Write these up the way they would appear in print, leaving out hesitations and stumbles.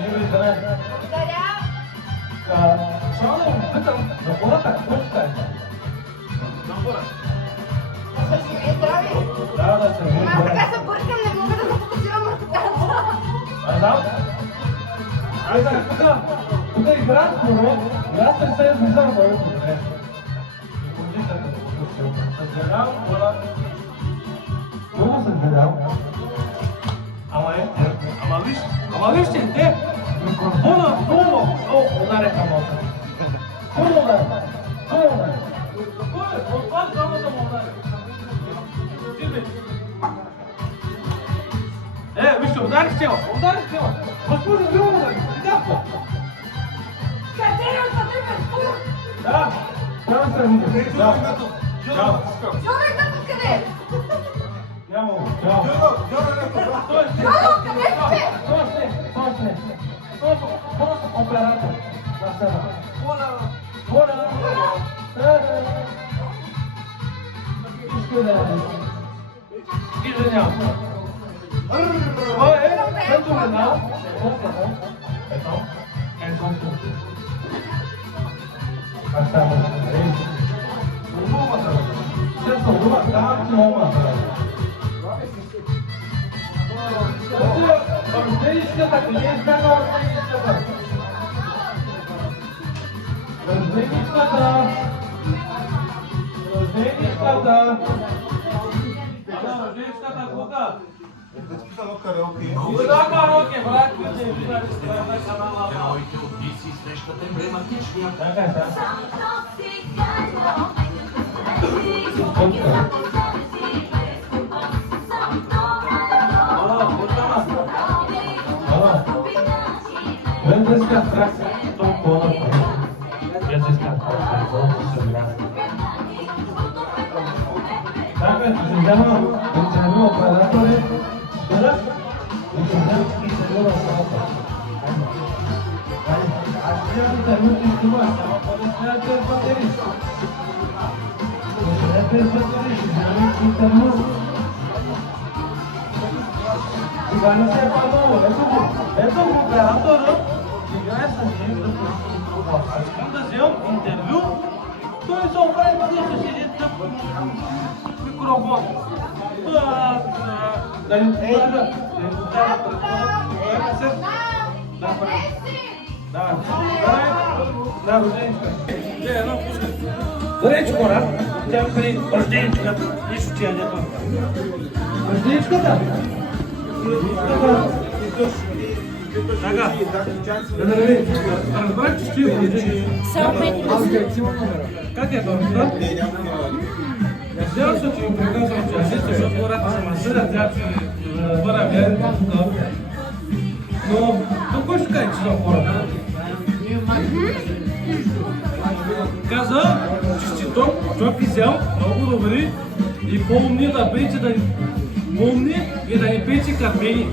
живи здрави. Благодаря. Само да му питам, за хората, какво ще кажеш? Да са живи и здрави. Да се живи Аз здрави. така се бъркам, не мога да се фокусирам върху карта. Знам. Айде, тук играят хора, и аз не се излизам да го добре. Съжалявам, хора. Много съжалявам. Ама вижте, те микрофона много удареха малко. Много удареха. От това само да му удареха. Вижте, ударих тела. Госпожо, ви ударих. Видяхте? Къде ме спор? Да, трябва да се видим. Да. Човек да къде? Няма го. Чао. Къде сте? Просто оператор на сцена. Холя. Извинявам се. Това е като една. Ето. Как става? Много маса. Честно, това става много маса. Разделичката, къде е избягала разделичката? Разделичката! Разделичката кука! Да, караоке, брат, вижте, Героите от DC срещат емблематичния Вендеска траса, толкова Вендеска траса, толкова се града. Така, че взема интервю оператори, спират и се взема интервю на самата. Аз трябва интервю ти снима, само по-да следят батери. Да следят батери, ще взема интервю. Сега не се е падало, ето го оператора, играе с него, аз искам да вземам интервю, той се оправи да се седи тъп микрофон. Да ни покажа, да, рожденичка. Речи хора, тя при рожденичка, нищо тя не е. Рожденичката? Така, разбрах, че ще е как е това? Взел се, че ми приказвам, че аз защото хората се масират, тя че разбера вярно тук. Но, кой ще каже, че са хората? Каза, че щиток, човек взел много добри и по-умни да пейте да умни и да ни пейте кафени.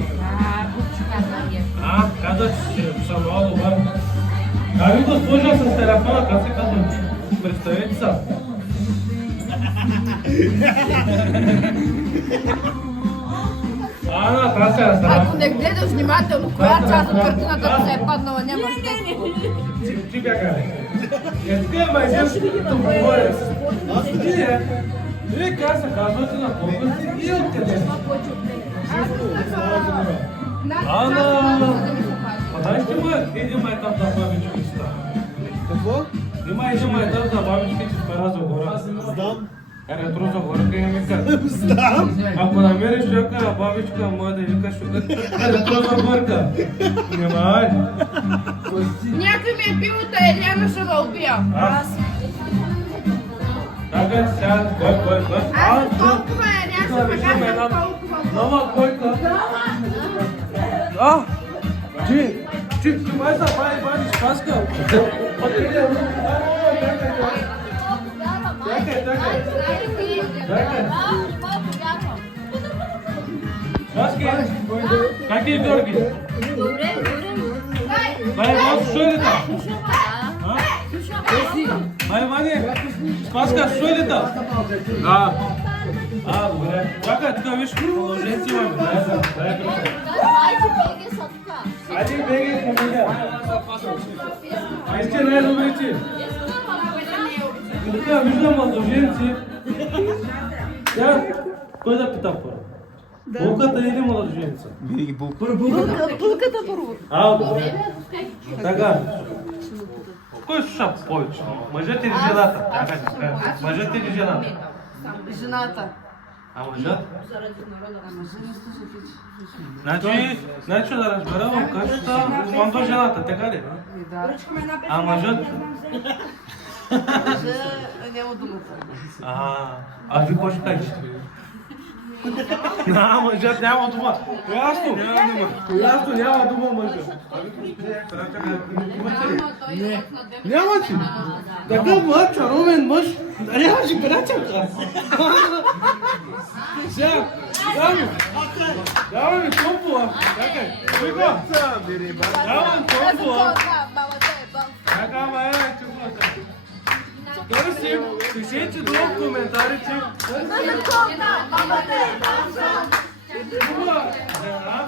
Каза, че съм много добър. Ви госпожа с телефона, как се казвам? Представете се. Ана, трябва се разбира. Ако не гледаш внимателно, коя част от картината се е паднала, нямаш тество. Ти бяга ли? Тук е майзел, ще да говоря. Аз ти е. Вие как се казвате на колко си и откъде? Знаеш ли има един майтап на бабички си там? Какво? Има един майтап на бабички си в Разогора. Знам. Ретро Загорка има мика. Знам. Ако намериш човека на бабичка, може да викаш Ретро Загорка. Внимавай. Някой ми е пил от Елиана, ще го убия. Така, сега, кой? Аз толкова някой ме казва толкова. Нова койка. Ти май забави бабиш паска. Как е, Георги? Добре. Май, малко шой ли там? Май, Ване, Спаска, шой ли там? Да. Добре. Чакай, тук виж, продълженци имаме. Дай, Айде бегай към меня. Вижте най-добрите. Така, виждам младоженци. Тя, кой да пита първо? Булката или младоженца? Винаги булка. Пулката първо. Добре. Така. Кой слуша повече? Мъжът или жената? Мъжът или жената? Жената. А мъжът? Значи да разбера в къщата командо жената, така ли? Да. А мъжът? Мъжа няма думата. А ви какво ще кажете? Мъжът няма дума. Ясно. Ясно, няма дума мъжът. Не. Няма си. Такъв млад, чаровен мъж. Нямаше приятелка. Сега, даваме топла. Чакай. Кой го? Давам топла. Така, май, чуквата. Търсим, пишете долу в коментарите. Дума жена.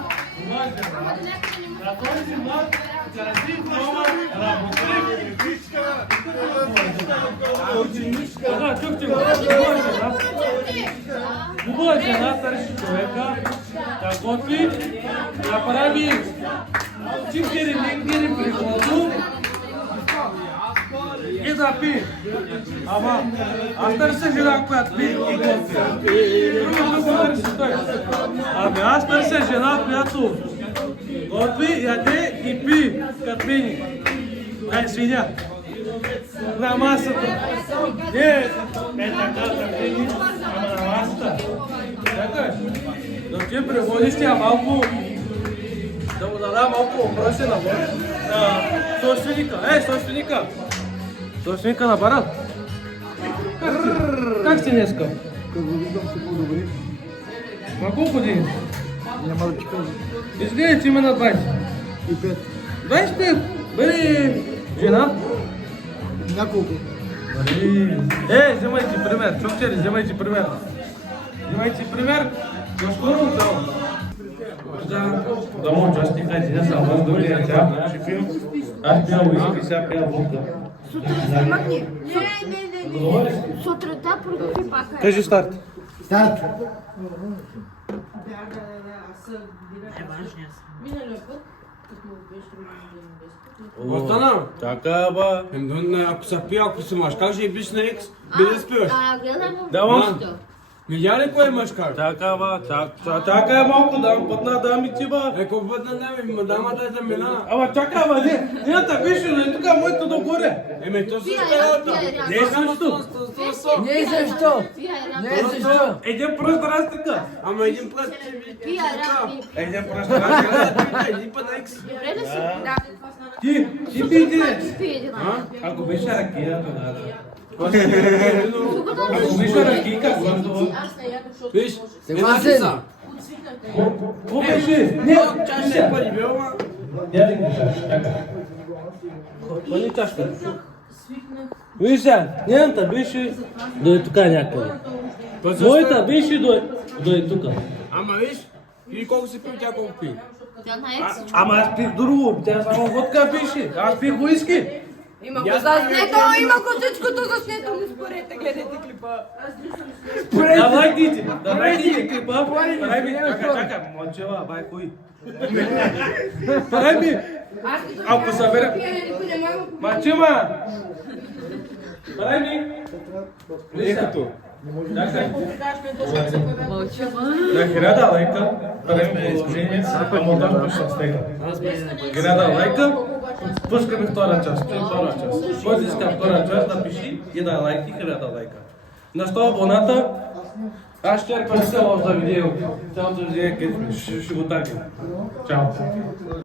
На този млад, красив дома, работлив. Така, чухте го. Хубава жена търси човека да готви, да прави чикери-микери при ходу и да пи. Ама аз търся жена, която пи и готви. Друго търси той. Ами аз търся жена, която готви, яде и пи, като мене. Ай, свиня. На масата. Не, така, търпени, ама на масата. Така, да ти преводиш тя малко, да му дада малко въпроси на собственика. Собственика! Собственика на бара. Как си днеска? Като го виждам се по-добри. На колко години? Няма да ти кажа. Изгледа, че има на 20. И 5. 25? Бъде жена? Няколко. Вземайте пример. Чухте ли? Вземайте пример. Вземайте пример. Наскоро отдавам. Да може, аз ти кажа, не съм аз добре, тя ще пием. Аз пия уиски, сега пия водка. Сутринта махни. Не. Сутринта продължи пака. Кажи старт. Старт. Остана? Така, ба. Ако се пия, ако си мъжкар, ще биш на X, без да спиваш. Давам. Видя ли кой е мъжкар? Така, ба. Така е малко, дам пътна дами ти, ба. Колко път на дами, мадамата е за Милана. Ама чакай, ба, не та виж, но тук моето догоре. То си скалата. Не е също. Не защо? Не защо? Един пръст разтика. Ама един път Един пръст разтика. един път на X. Добре да си. Да. Ти пийте. Пи Ако беше ракия, тогава. Ако беше ракийка, гордо. Виж, Съгласен. Какво беше? Не, чаша пари бил, ма. я да кажеш, чакай. Какво ни чашка? Виж сега, нейната беше до тук някъде. Моята беше до тук. Ама виж, и колко си пил, тя колко пи. Тя на X. Ама аз пих друго, тя само водка беше. Аз пих уиски. Има го заснето, има го всичкото заснето. Не спорете, гледайте клипа. Давай дите клипа. Парай ми, чакай, мълчева, бай кой. Парай ми. Ако съберем. Мачима. Парай ми. Ехото. Чакай. На 1000 лайка, правим предложение, а монтаж ще стега. 1000 лайка, пускаме втора част. Който иска втора част, напиши и да лайки 1000 лайка. На 100 абоната, аз ще реквам цялото видео. Цялото видео ще го тагим. Чао.